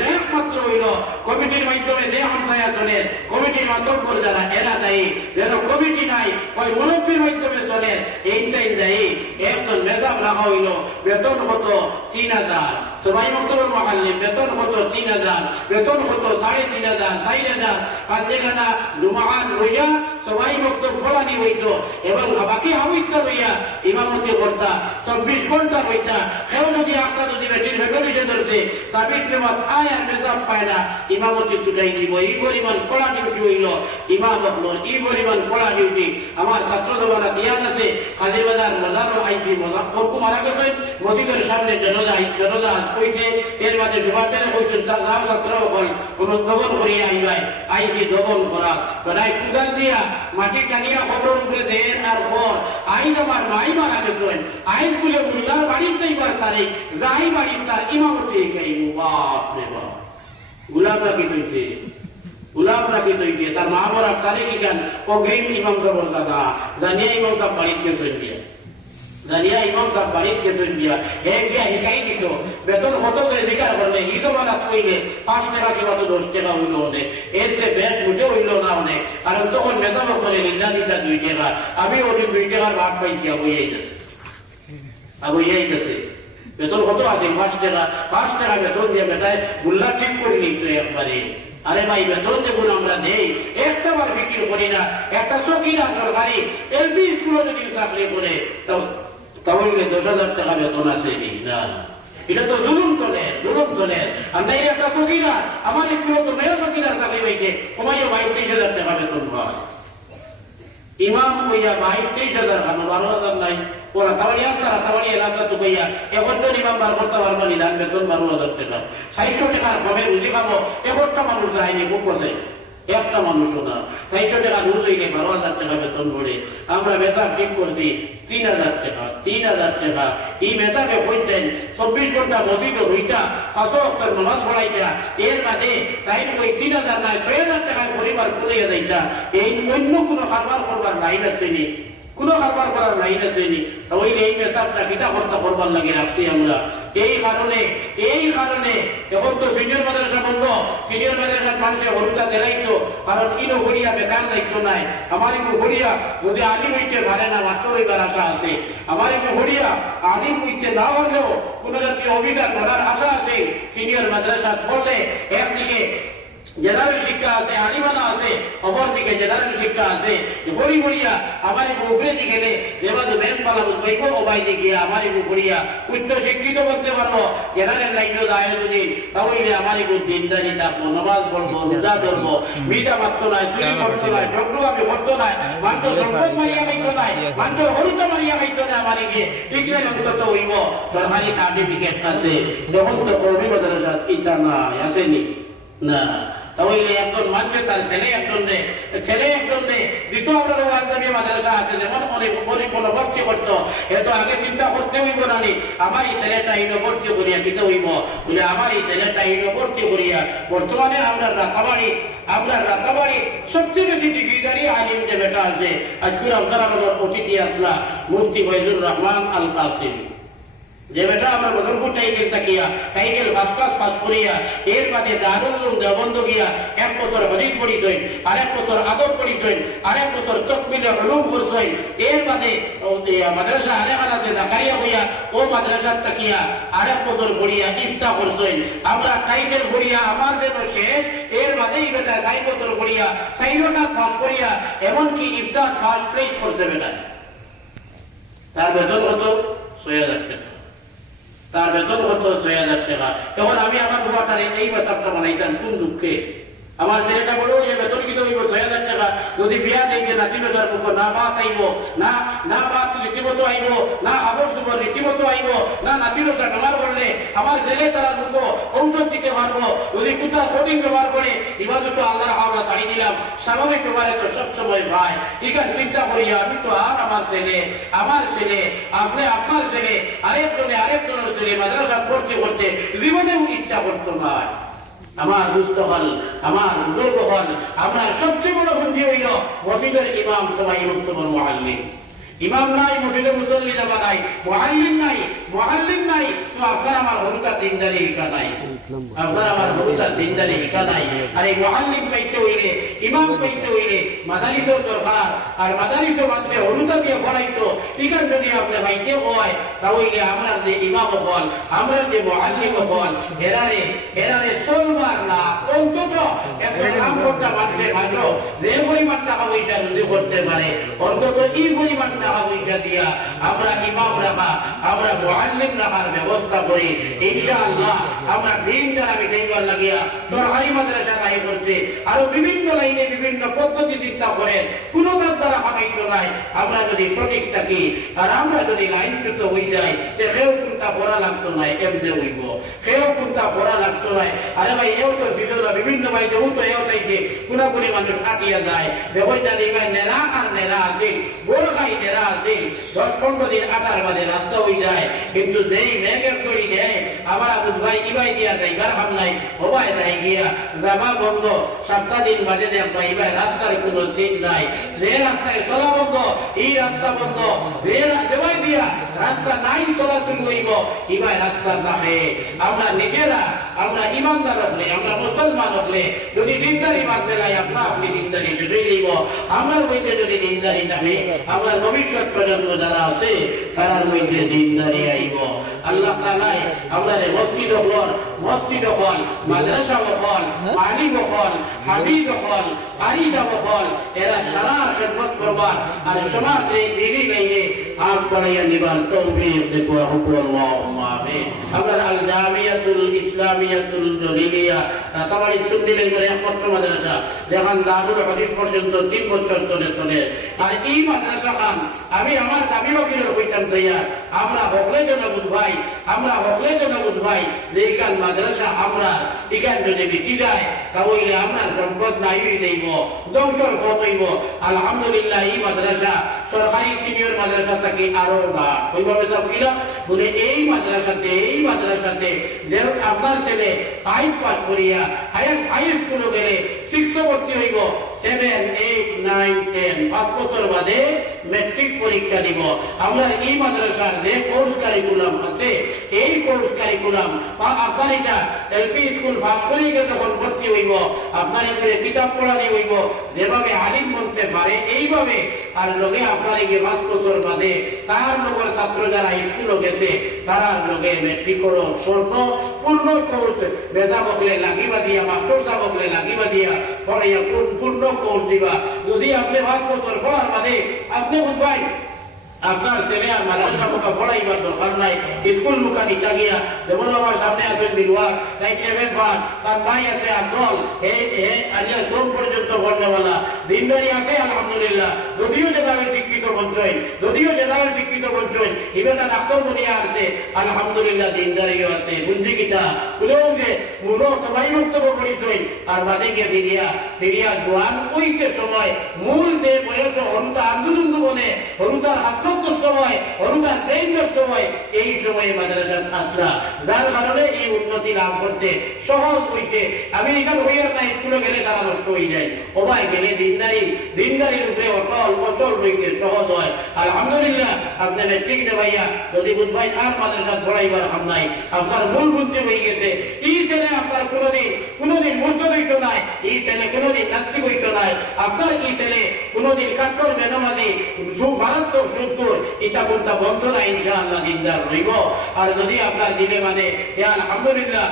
একমাত্র হইল। কমিটির মাধ্যমে যে হন্তায়া চলে কমিটির মাধ্যম যারা এরা দায়ী, যেন কমিটি নাই, ওই মুরব্বীর মাধ্যমে চলে এইটাই দায়ী। একজন মেধাব রাখা হইল, বেতন হতো তিন হাজার। সবাই মন্তব্য মহাল্লি বেতন হতো তিন হাজার, বেতন হতো সাড়ে তিন হাজার চার হাজার পাঁচ জায়গা জুমাহান হইয়া সবাই বক্তব্য ফলানি হইত এবং বাকি হাবিত্য হইয়া ইমামতি কর্তা। চব্বিশ ঘণ্টা হইতা। কেউ যদি আস্থা যদি বেটির ভেতরিসে ধরতে তাবির প্রেমত আয় আর মেজাব পায় না। ইমামতি চুটাই দিব এই পরিমাণ কড়া উঠি হইল। ইমাম হল এই পরিমাণ কড়া ডিউটি। আমার ছাত্র জমানা তিয়াদ আছে কাজী বাজার মজারও আইছি মজা কবু মারা গেছে, মসজিদের সামনে জনজা জনজা কইছে এর মাঝে সুভাষের তা যাও ছাত্র হল, কোন দমন করিয়া আইবাই, আইছি দমন করা। বেড়াই কুদাল দিয়া মাটি টানিয়া খবর উপরে দেন আর ঘর আইন আমার মাই মারা গেছেন আইন বলে মুল্লার বাড়িতে এইবার তারিখ যাই বাড়ির তার ইমামতি খাইব বাপ রে বাপ। গুলাম রাখি তৈছে মা বরার তারিখ ইখান অগ্রিম ইমাম জবর দাদা জানিয়া ইমাম সাহেব বাড়িতে তৈছে জানিয়া ইমাম সাহেব বাড়িতে তৈছে হে গিয়া শিকাই দিত বেতন কত করে বিচার করলে ঈদ বালা কইলে পাঁচ টাকা কিংবা তো দশ টাকা হইল অনেক এর যে বেশ মুঠে হইল না অনেক কারণ তখন মেধাব করে লিল্লা দিতা দুই টাকা আমি ওটি দুই টাকার ভাগ পাইছি বইয়াই গেছে বইয়াই গেছে বেতন কত আছে পাঁচ টাকা পাঁচ টাকা বেতন দিয়ে বেটায় মুল্লা ঠিক করে নিত একবারে আরে ভাই, বেতন যেগুলো আমরা নেই, একটা বার বিক্রি করি না, একটা চকিদার সরকারি এলপি স্কুলে যদি চাকরি করে তাহলে দশ হাজার টাকা বেতন আছে নি? না। এটা তো জুলুম চলে জুলুম চলে। আর নাই একটা চকিদার আমার স্কুলে তো মেয়ে চকিদার চাকরি হইতে কমাইয়া বাইশ তেইশ হাজার টাকা বেতন হয় ইমাম কইয়া বাইশ তেইশ হাজার কেন বারো হাজার নাই। ওরা তাওয়ালি আপনারা তাওয়ালি এলাকা তো কইয়া এখনটা ইমাম বার করতে পারবা নি লাখ বেতন বারো হাজার টাকা। চারশো টাকার কমে রুজি খাব এখনটা মানুষ যায়নি খুব বসে একটা মানুষও না। চারশো টাকা রুজ হইলে বারো হাজার টাকা বেতন পড়ে। আমরা মেধা ঠিক করছি, তিন হাজার টাকা, তিন হাজার টাকা। এই মেধাকে কইতেন, চব্বিশ ঘণ্টা মসজিদ রইটা, পাঁচশো অক্টর নমাজ পড়াইটা, এর বাদে তাই ওই তিন হাজার নাই ছয় হাজার টাকায় পরিবার কুলিয়ে দেয়টা এই অন্য কোনো কারবার করবার লাইন আছে নি কোনো কারবার করার আছে নি ওই এই মেসাবটা কিতা হত্যা করবার লাগে রাখছি আমরা। এই কারণে এই কারণে এখন তো সিনিয়র মাদ্রাসা বন্ধ। সিনিয়র মাদ্রাসার মানুষে হরুতা দেলাইতো কারণ ইনো হরিয়া বেকার দায়িত্ব নাই। আমার ইনো হরিয়া যদি আলিম হইতে পারে না, মাস্টার হইবার আশা আছে। আমার ইনো হরিয়া আলিম হইতে না হলেও কোন জাতীয় অভিযান করার আশা আছে। সিনিয়র মাদ্রাসা পড়লে একদিকে জেনারেল শিক্ষা আছে আলিমানা আছে অপরদিকে জেনারেল শিক্ষা আছে। হরি হরিয়া আমার উপরে দিকে যেভাবে বেশ পালা বুঝবাইব ওবাই দিকে আমার উপরিয়া উচ্চ শিক্ষিত করতে পারব জেনারেল লাইন যায় যদি তাহলে আমার দিনদারি থাকব নমাজ পড়ব রোজা ধরবো বিজা মাত্র নাই চুরি করতো নাই চক্র আমি করতো নাই মাত্র সম্পদ মারিয়া খাইতো নাই মাত্র হরিত মারিয়া খাইতো না আমার গিয়ে। ইকলে অন্তত হইব সরকারি সার্টিফিকেট আছে। যখন তো কর্মী মাদ্রাসা ইচ্ছা নাই আসেনি। না। তাহলে একজন মানছে তার ছেলে একজন রে। ছেলে একজন রে, দ্বিতীয় মাদ্রাসা আছে, যেমন অনেক পরিপূর্ণ ভর্তি করত। এত আগে চিন্তা করতে হইব না আমার এই ছেলেটা ভর্তি করিয়া হইব। বলে, আমার এই ছেলেটা ভর্তি করিয়া বর্তমানে আমরা রাখাবাড়ি আমরা রাখাবাড়ি সবচেয়ে বেশি ডিগ্রিদারি আলিম যে বেটা আছে আজকে আপনারা অতিথি আসলা, মুফতি ফয়জুর রহমান আল কাসিম যে বেটা আমরা বদরপুর টাইটেল তাকিয়া টাইটেল ফার্স্ট ক্লাস পাস করিয়া এর বাদে দারুল দেওবন্দ গিয়া এক বছর হদিস পড়িতইন আরেক বছর আদব পড়িতইন আরেক বছর তকমিলে উলুম করছইন এর বাদে মাদ্রাসা আরেক আলাদে জাকারিয়া হইয়া, ও মাদ্রাসার তাকিয়া আরেক বছর পড়িয়া ইফতা করছইন আমরা টাইটেল পড়িয়া, আমার যেন শেষ, এর বাদেই বেটা চাই বছর পড়িয়া, চাইরোটা ফাঁস করিয়া এমনকি ইফতা ফার্স্ট প্লেস করছে বেটা। তার বেতন কত? ছয় হাজার তার বেতন কত? ছয় হাজার টাকা। তখন আমি আমার বাবাটারে এই বেতনটা বানাইতাম, কোন দুঃখে? আমার ছেলেটা বলো যে বেতন কি হইব ছয় হাজার টাকা। যদি বিয়া দেখে নাতি নজার মুখ, না বাত আইব, না না বাত রীতিমতো আইব, না আবর যুব রীতিমতো আইব, না নাতি নজার ব্যবহার করলে, আমার ছেলে তারা মুখ ঔষধ দিতে পারব। যদি কোথাও কোডিং ব্যবহার করে আল্লাহর হাওলা দিলাম। স্বাভাবিক ব্যবহারে তো সবসময় ভাই। চিন্তা করিয়া আমি তো আর আমার ছেলে আমার ছেলে, আপনি আপনার ছেলে ছেলে মাদ্রাসা পড়তে করতে জীবনেও ইচ্ছা করতো আমার হল আমার বুজুর্গ হল আপনার সবচেয়ে বড় বন্ধু হইল মসজিদের ইমাম সবাই বক্তব্য মহাল্লিম ইমাম নাই, মসজিদে মুসল্লি যাবা নাই মহাল্লিম নাই মহাল্লিম নাই, তো আপনার আমার হরুকার দিনদারি হিকা নাই। আপনার আমার হরুকার দিনদারি হিকা নাই। আর এই মহাল্লিম পাইতে হইলে, ইমাম পাইতে হইলে মাদারিতর দরকার। আর মাদারিত মানতে হরুতা দিয়ে পড়াইতো ইখান যদি আপনি পাইতে হয় তাহলে আমরা যে ইমাম হল আমরা যে মহাল্লিম হল এরারে এরারে চলবার না, অন্তত এত নাম করতে মানতে ভাষো যে পরিমাণ টাকা পয়সা যদি করতে পারে, অন্তত এই পরিমাণ টাকা পয়সা দিয়া আমরা ইমাম রাখা আমরা মহাল্লিম রাখার ব্যবস্থা করি। ইনশাআল্লাহ, আমরা দিন যারা মিটাইবার লাগিয়া সরকারি মাদ্রাসা নাই করছে আরও বিভিন্ন লাইনে বিভিন্ন পদ্ধতি চিন্তা করে, কোন তার দ্বারা হামাইত নাই। আমরা যদি সঠিক থাকি, আর আমরা যদি লাইনচ্যুত হয়ে যাই যে কেউ কোনটা পড়া লাগতো নাই এমনি হইব। কেউ কোনটা পড়া লাগতো নাই আরে ভাই, এও তো ছিল না, বিভিন্ন ভাই যে তো এও তাইতে পুরাপুরি মানুষ থাকিয়া যায়। ব্যবহার ভাই, নেরা আর নেরা আছে গোল খাই রাস্তা ইবার নাই যে রাস্তা রাস্তা ইবাই রাস্তার নামে আমরা নিজেরা, আমরা ইমানদার হলে, আমরা মুসলমান হলে, যদি দিনদারি মানতে নাই আপনা আপনি দিনদারি যদি দিনদারি থাকে আমার ভবিষ্যৎ প্রজন্ম যারা আছে তারার মধ্যে দিনদারি আইব। আল্লাহ তালাই আমরা মসজিদ হল মসজিদ হল, মাদ্রাসা হল, আলিম হল হাবিব হল আরিদা হল। এরা সারা খেদমত করবার আর সমাজে দিদি গাইলে আগ পড়াইয়া নিবার তৌফিক দেখো আল জামিয়াতুল ইসলামিয়াতুল জলিলিয়া, রাতাবাড়ি সুন্নি লেগের একমাত্র মাদ্রাসা। যেখান দারুল হাদিস পর্যন্ত তিন বছর ধরে চলে। আর এই মাদ্রাসা খান, আমি আমার দাবি হইতাম তৈয়ার আমরা হকলে জন ভাই, আমরা হকলে জন ভাই, যে এখান মাদ্রাসা আমরা এখান যদি বিটি যায়, তাহলে আমরা সম্পদ নাই দেব ধ্বংসর হইব। আলহামদুলিল্লাহ, এই মাদ্রাসা সরকারি সিনিয়র মাদ্রাসা থেকে আরও না। ওইভাবে সব কিনা বলে এই মাদ্রাসাতে এই মাদ্রাসাতে আপনার ছেলে ফাইভ পাস করিয়া হায়ার হাই স্কুলে গেলে সিক্স ভর্তি হইব। সেভেন এইট নাইন টেন পাঁচ বছর বাদে মেট্রিক পরীক্ষা দিব। আমরা এই মাদ্রাসার যে কোর্স কারিকুলাম আছে, এই কোর্স কারিকুলাম আপনার এটা এলপি স্কুল পাস করে গিয়ে যখন ভর্তি হইব, আপনার এখানে কিতাব পড়ানি হইব, যেভাবে আলিম বলতে পারে, এইভাবে আর লোকে আপনার গিয়ে পাঁচ বছর বাদে তার লোকের ছাত্র যারা স্কুলে গেছে, তারা লোকে মেট্রিক করো স্বর্ণ, পূর্ণ কোর্স বেদা বকলে লাগিবা দিয়া মাস্টার বকলে লাগিবা দিয়া পরে পূর্ণ কোর্স দিবা। যদি আপনি পাঁচ বছর পড়ার মানে আপনি বুঝবাই আপনার ছেলে আর মাদ্রাসা পড়াইবার দরকার নাই। স্কুল মুখা নিতা গিয়া যেমন আমার সামনে আছেন দিলওয়ার তাই এভেন ফান তার ভাই আছে আব্দুল হে হে আলিয়া সোম পর্যন্ত পড়নেওয়ালা দিনদারি আছে, আলহামদুলিল্লাহ। যদিও জেদারের শিক্ষিত বঞ্চয় যদিও জেদারের শিক্ষিত বঞ্চয় ইবেটা ডাক্তার বনিয়া আছে। আলহামদুলিল্লাহ দিনদারিও আছে। বুঝছি কিতা বলেও যে মূল সবাই বক্তব্য করিছই আর বাদে গিয়ে ফিরিয়া ফিরিয়া জোয়ান ওইতে সময়। মূল যে বয়স হরুতা আন্দোলন বনে। হরুতার হাত নষ্ট হয়। হরুতার ব্রেন নষ্ট হয়। এই সময়ে মাদ্রাসা আসলা যার কারণে এই উন্নতি লাভ করতে সহজ হইছে। আমি এখানে হইয়ার না, স্কুলে গেলে সারা নষ্ট হয়ে যায়। ওবাই গেলে দিনদারি, দিনদারির উপরে অটল অচল হইতে সহজ হয়। আলহামদুলিল্লাহ আপনি মেট্রিক দেবাইয়া যদি বুধবাই আর মাদ্রাসা ছড়াইবার হাম নাই আপনার মূল বুদ্ধি হয়ে গেছে। এই ছেলে আপনার কোনোদিন কোনোদিন হইত নাই। এই ছেলে কোনোদিন নাস্তিক নাই। আপনার কি ছেলে কোনোদিন কাটল বেনমাদি সুমারাত্মক সুন্দর ইটা বন্ধ না রইব। আর যদি আপনার দিলে মানে আলহামদুলিল্লাহ